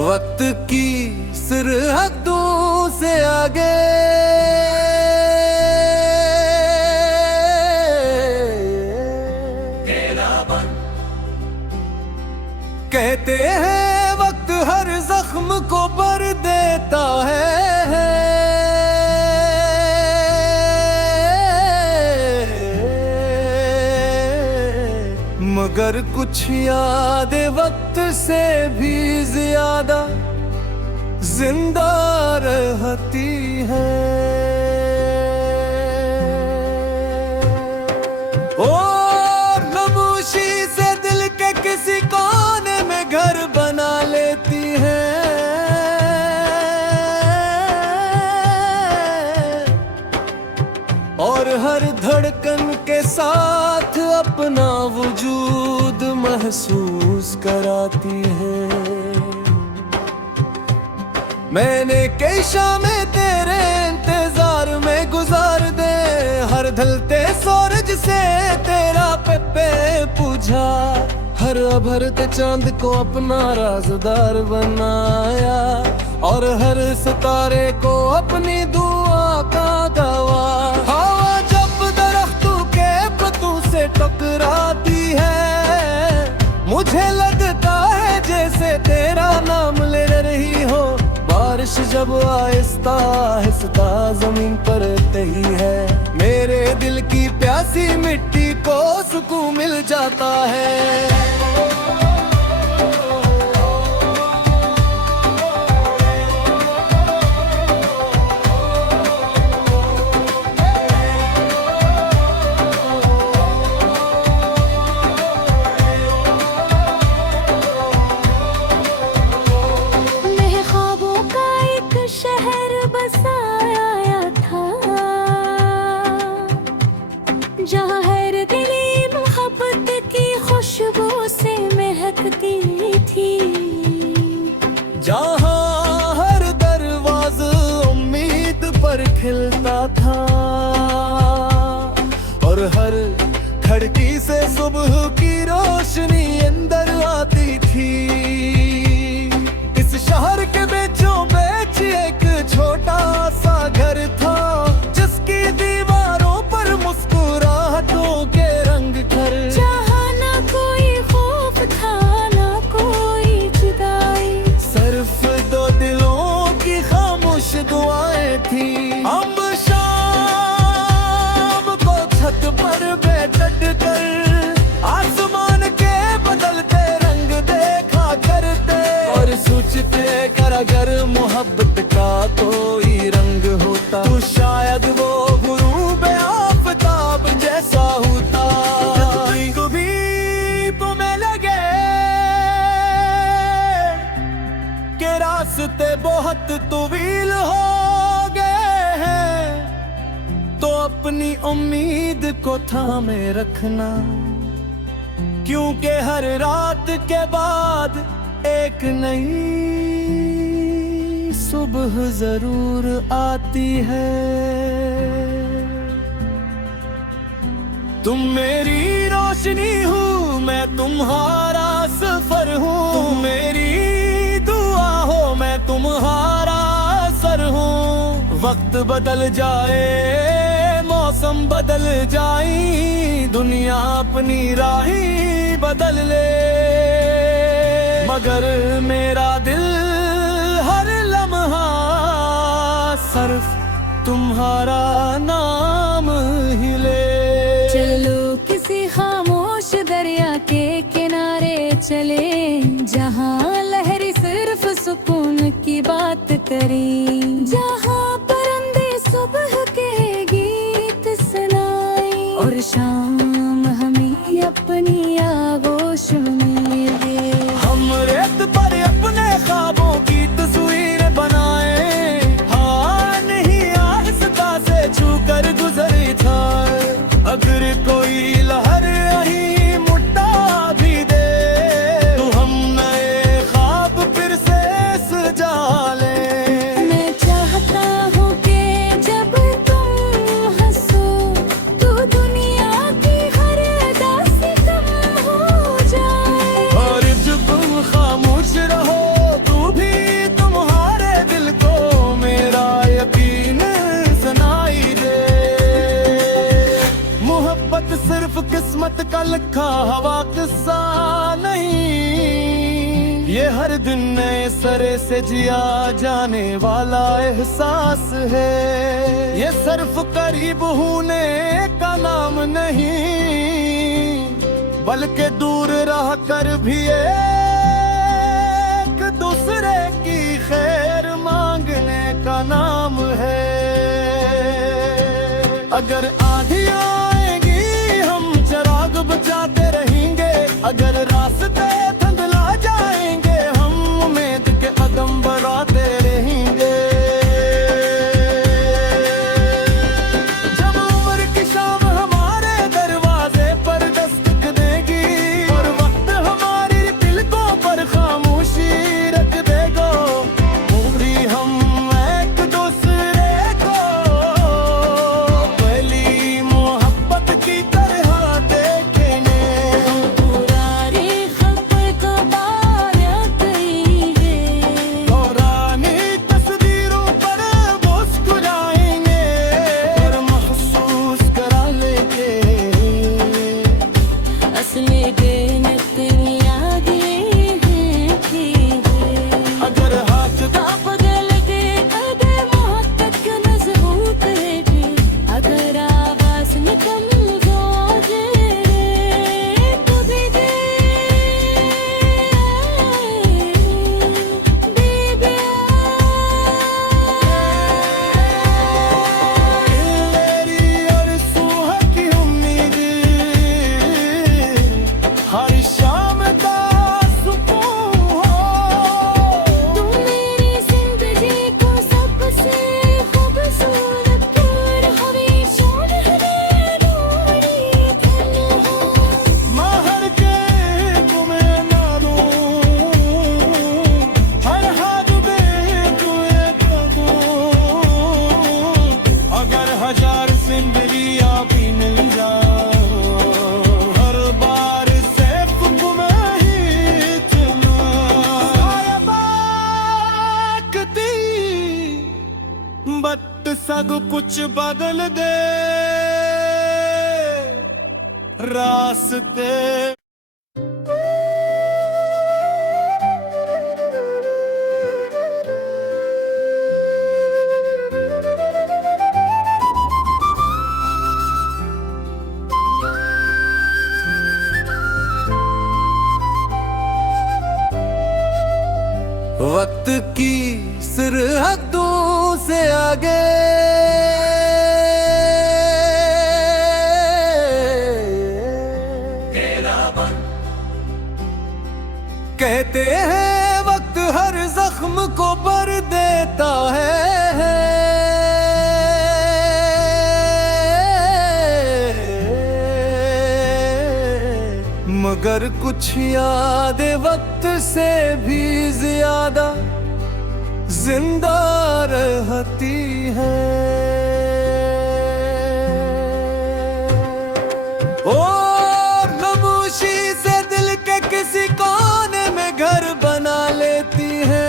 वक्त की सरहदों से आगे कहते हैं वक्त हर जख्म को भर देता है। मगर कुछ यादें वक्त से भी ज्यादा जिंदा रहती है। ओ खामोशी से दिल के किसी कोने में घर बना लेती है। और हर धड़कन के साथ अपना वजूद महसूस कराती है। मैंने कई शामें तेरे इंतजार में गुजार दे, हर ढलते सूरज से तेरा पे पूछा, हर अभरते चांद को अपना राज़दार बनाया, और हर सितारे को अपनी दुआ का गवा। हवा जब दरख्तों के पत्तों से टकराती है, मुझे लगता है जैसे तेरा नाम ले रही हो। बारिश जब आहिस्ता आहिस्ता जमीन पर तही है, मेरे दिल की प्यासी मिट्टी को सुकून मिल जाता है। जहाँ हर दिली मोहब्बत की खुशबू से महकती थी, जहाँ हर दरवाज़ा उम्मीद पर खिलता था, और हर खिड़की से सुबह की रोशनी अंदर आती थी। इस शहर के बीचों बीच एक छोटा सा घर था, जिसकी दीवारों पर मुस्कुराहटों के रंग ढल। जहाँ ना कोई खौफ था ना कोई जुदाई, सिर्फ दो दिलों की खामोश दुआएं थी। हम शाम को छत पर बैठ कर आसमान के बदलते रंग देखा करते, और सोचते कर अगर मोहब्बत का कोई रंग होता तो शायद वो गुरूब आफताब जैसा होता। कभी तो मैं लगे के रास्ते बहुत तवील हो गए हैं, तो अपनी उम्मीद को थामे रखना, क्योंकि हर रात के बाद एक नई सुबह जरूर आती है। तुम मेरी रोशनी हो, मैं तुम्हारा सफर हूँ। तुम मेरी दुआ हो, मैं तुम्हारा असर हूँ। वक्त बदल जाए, मौसम बदल जाए, दुनिया अपनी राही बदल ले, मगर मेरा दिल हर लम्हा सिर्फ तुम्हारा नाम ही ले। चलो किसी खामोश दरिया के किनारे चले, जहाँ लहरें सिर्फ सुकून की बात करें, जहाँ परिंदे सुबह के गीत सुनाए, और शाम हमें अपनी आगोश में दे। हम रेत पर अपने ख्वाबों की तस्वीर बनाए, हाँ नहीं आहिस्ता से छू कर गुजरी था। अगर कोई लहर यहीं मुट्ठा भी दे, तो हम नए ख्वाब फिर से सजा लें। मैं चाहता हूँ कि जब तुम हंसो तो दुनिया की हर अदा से कम हो जाए। पुरावा किस्सा नहीं, ये हर दिन नए सरे से जिया जाने वाला एहसास है। ये सिर्फ करीब होने का नाम नहीं, बल्कि दूर रह कर भी एक दूसरे की खैर मांगने का नाम है। अगर आंधी आएगी हम चिराग बुझाते रहेंगे, अगर रास्ते धुंधला जाएंगे हम उम्मीद के कदम बढ़ाते रहेंगे। जब उम्र की शाम हमारे दरवाजे पर दस्तक देगी और वक्त हमारी तिलकों पर खामोशी रख देगा, उम्री हम एक दूसरे को पहली मोहब्बत की तरह देखेंगे। पुरानी खपत बारियां गई है, पुरानी तस्वीरों पर मुस्कुराएंगे और महसूस करा लेंगे असली दिन तेरी यादें हैं की है। अगर हाथ पगल के अदे मोहब्बत के नजबूत है, अगर आवाज निकल जाए तो भी दे मेरी और सुहा की उम्मीद हर शाम का सुकून हो। तू मेरी जिंदगी को सबसे खूबसूरत और हमेशा रोनी हो। महर के तुम्हें मालूम हर हाथ में तुम्हें करूं। अगर हजार जिंदगियां भी मिल जाओ हर बार सिर्फ तुम्हें ही चुना। सायबाकती बट सब कुछ बदल दे रास्ते। वक्त की सरहदों से आगे कहते हैं वक्त हर जख्म को भर देता है, मगर कुछ यादें वक्त से भी ज्यादा जिंदा रहती है। ओ खामोशी से दिल के किसी कोने में घर बना लेती है,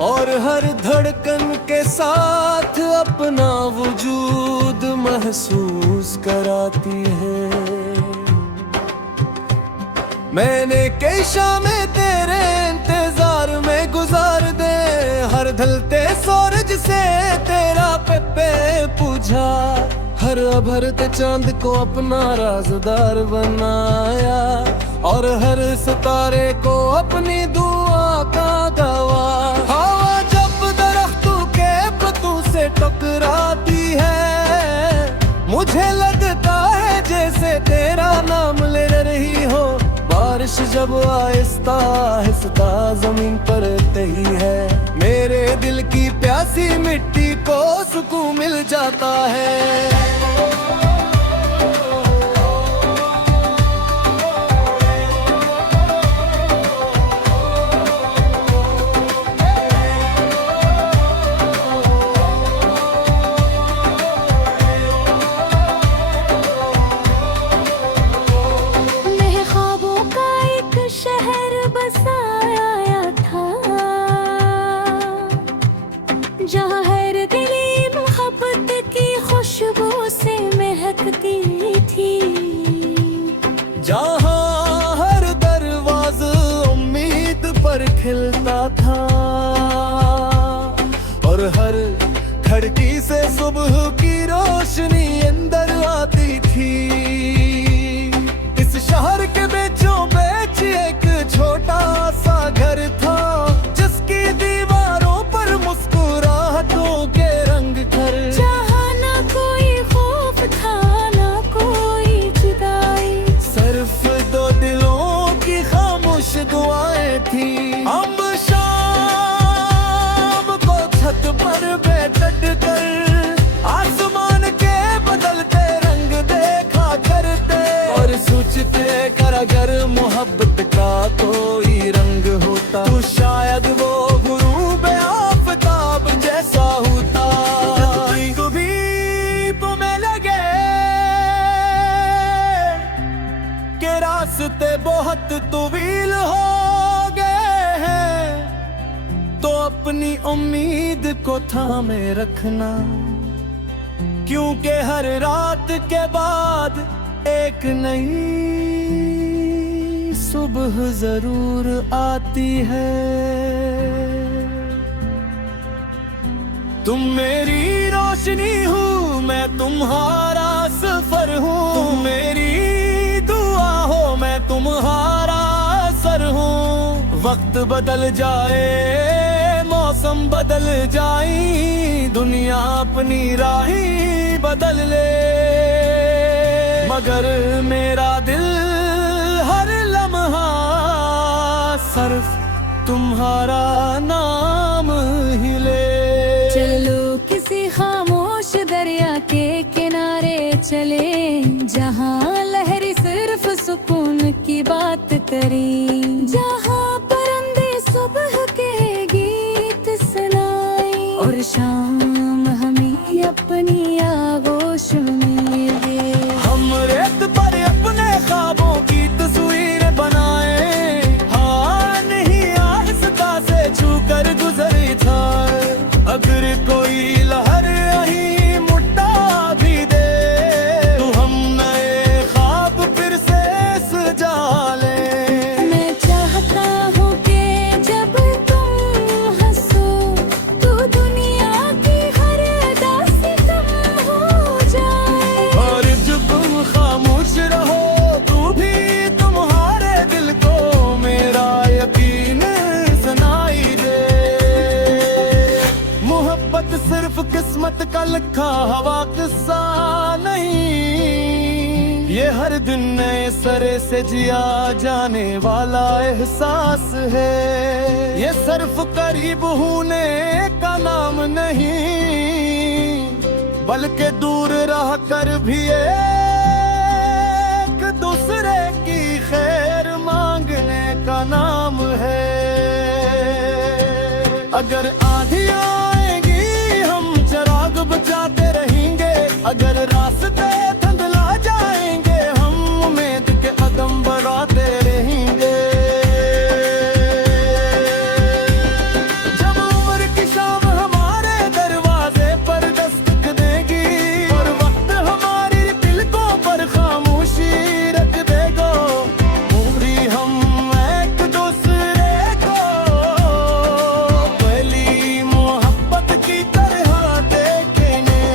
और हर धड़कन के साथ अपना वजूद महसूस कराती है। मैंने कई शामें तेरे इंतजार में गुजार दे, हर ढलते सूरज से तेरा पे पूछा, हर अभरते चांद को अपना राज़दार बनाया, और हर सितारे को अपनी दुआ का गवा। हवा जब दरख्तों के पत्तों से टकराती है, मुझे लगता है जैसे तेरा नाम ले रही हो। बारिश जब आहिस्ता आहिस्ता जमीन पर तही है, मेरे दिल की प्यासी मिट्टी को सुकून मिल जाता है। जहाँ हर दिली मोहब्बत की उम्मीद को थामे रखना, क्योंकि हर रात के बाद एक नई सुबह जरूर आती है। तुम मेरी रोशनी हो, मैं तुम्हारा सफर हूँ। तुम मेरी दुआ हो, मैं तुम्हारा असर हूँ। वक्त बदल जाए, मौसम बदल जाए, दुनिया अपनी राही बदल ले, मगर मेरा दिल हर लम्हा सिर्फ तुम्हारा नाम ही ले। चलो किसी खामोश दरिया के किनारे चले, जहाँ लहरी सिर्फ सुकून की बात करें, जहाँ परिंदे सुबह के गीत सुनाए और शाम हमें अपनी आगोश में दे। हम रेत पर अपने ख्वाबों की तस्वीर बनाए, हाँ नहीं आहिस्ता से छू कर गुजरी था। अगर कोई लहर यहीं मुट्ठा भी दे, तो हम नए ख्वाब फिर से सजा ले। मैं चाहता हूँ कि जब तुम हंसो, तो दुनिया की हर उदासी कम हो जाए। और जब तुम खामोश रहो, तू भी तुम्हारे दिल को मेरा यकीन सुनाई दे। मोहब्बत सिर्फ किस्मत का लिखा हवा किस्सा नहीं, ये हर दिन नए सरे से जिया जाने वाला एहसास है। ये सिर्फ करीब होने का नाम नहीं, बल्कि दूर रह कर भी एक दूसरे की खैर मांगने का नाम है। अगर आंधी आएगी हम चिराग बुझाते रहेंगे, अगर रास्ते धुंधला जाएंगे हम उम्मीद के कदम बढ़ाते रहेंगे। जब उम्र की शाम हमारे दरवाजे पर दस्तक देगी, और वक्त हमारी दिलकों पर खामोशी रख देगा, पूरी हम एक दूसरे को पहली मोहब्बत की तरह देखेंगे।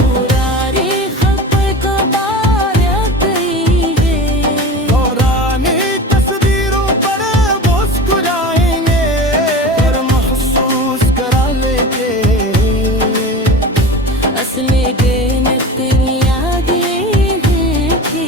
पुरानी खबर को बारियां करेंगे, पुरानी तस्वीरों पर मुस्कुराएंगे, और महसूस करा लेंगे असली बेनत यादें हैं कि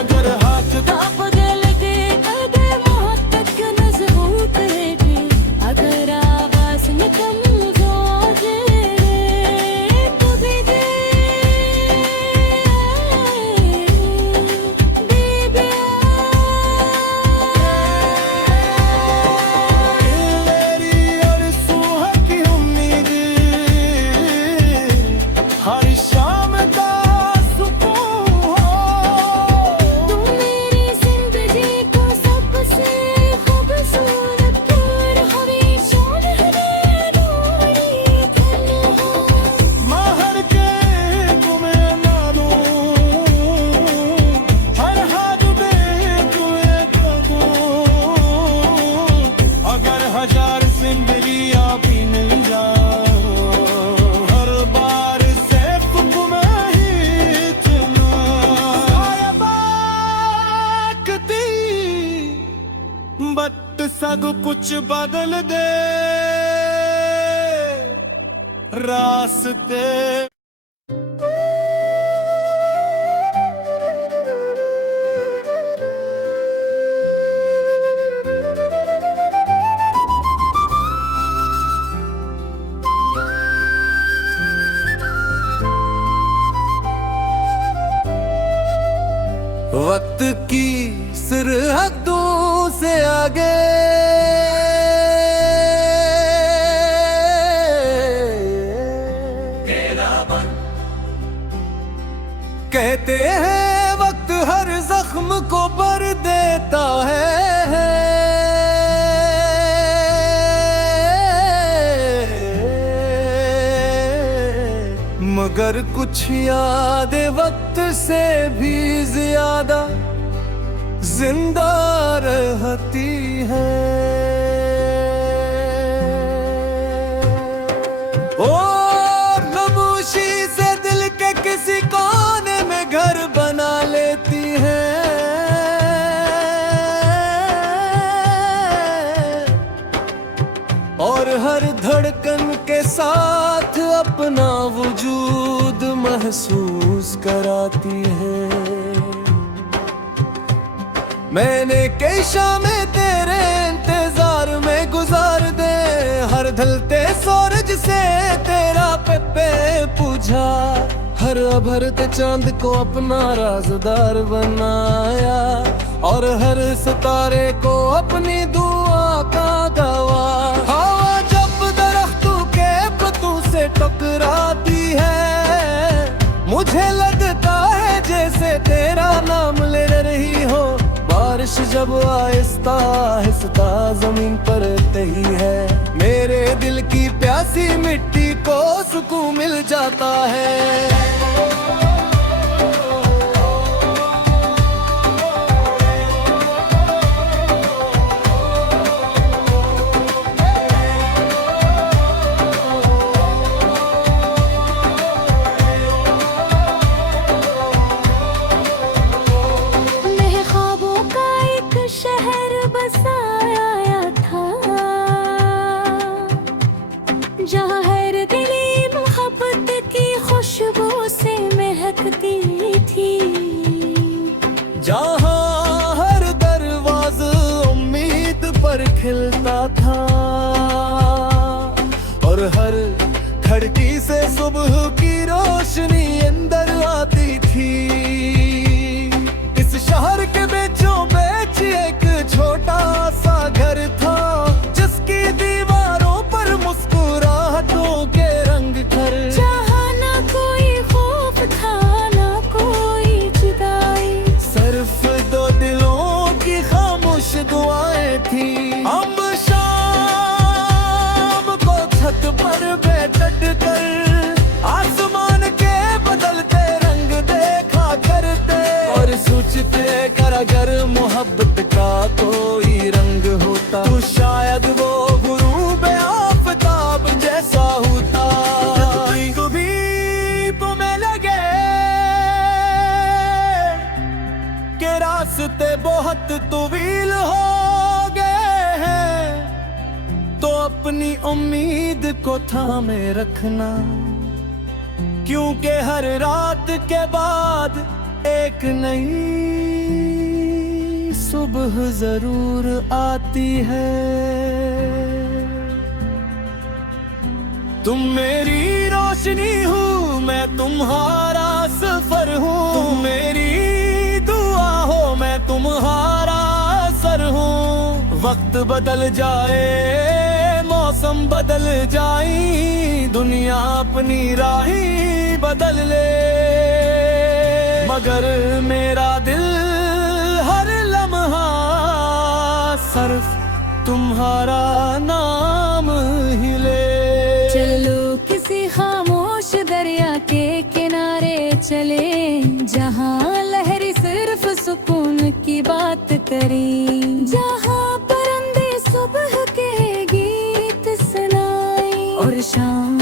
अगर हाथ बदल दे, अगर मोहब्बत का मजबूत है, अगर आवाज में कमजोर है, कभी दे बेबी। मेरी और सुहा की उम्मीद, हर शाम का सुकून हो। तुम मेरी जिंदगी को सबसे खूबसूरत और हमेशा मेरी धन हो। महर के तुम्हें मानूं, हर हाथ में तुम्हें करूं। अगर हजार जिंदगियां भी मिल जाओ, हर बार सिर्फ तुम्हें ही चुना। बट सब कुछ बदल दे रास्ते। वक्त की सरहदों से आगे कहते हैं वक्त हर जख्म को भर देता है। मगर कुछ यादें वक्त से भी ज्यादा जिंदा रहती है। ओ खामोशी से दिल के किसी कोने में घर बना लेती है। और हर धड़कन के साथ अपना वजूद महसूस कराती है। मैंने कई शामें तेरे इंतजार में गुजार दे, हर ढलते सूरज से तेरा पे पूछा, हर अभरते चांद को अपना राज़दार बनाया, और हर सितारे को अपनी दुआ का गवाह। हवा जब दरख्तों के पत्तों से टकराती है, मुझे लगता है जैसे तेरा नाम ले रही हो। बारिश जब आहिस्ता आहिस्ता जमीन पर तही है, मेरे दिल की प्यासी मिट्टी को सुकून मिल जाता है। जहाँ हर दिली मोहब्बत की खुशबू से महकती थी, जहाँ हर दरवाज़ा उम्मीद पर खिलता था, और हर खिड़की से सुबह की रोशनी अंदर आती थी। इस शहर के बीचों बीच एक छोटा सा घर था, जिसकी दीवारों पर मुस्कुराहटों के रंग थे। जहाँ ना कोई खौफ था ना कोई जुदाई, सिर्फ दो दिलों की खामोश दुआएं थी। हम शाम को छत पर बैठ कर आसमान के बदलते रंग देखा करते, और सोचते कर अगर मोहब्बत का कोई रंग होता तो शायद वो गुरूब आफताब जैसा होता। कभी तुम्हें लगे के रास्ते बहुत तवील हो गए हैं, तो अपनी उम्मीद को थामे रखना, क्योंकि हर रात के बाद एक नई सुबह जरूर आती है। तुम मेरी रोशनी हो, मैं तुम्हारा सफर हूँ। तुम मेरी दुआ हो, मैं तुम्हारा असर हूँ। वक्त बदल जाए, मौसम बदल जाए, दुनिया अपनी राही बदल ले, मगर मेरा दिल हर लम्हा सिर्फ तुम्हारा नाम ही ले। चलो किसी खामोश दरिया के किनारे चले, जहाँ लहरी सिर्फ सुकून की बात करें, जहाँ परिंदे सुबह के गीत सुनाए, और शाम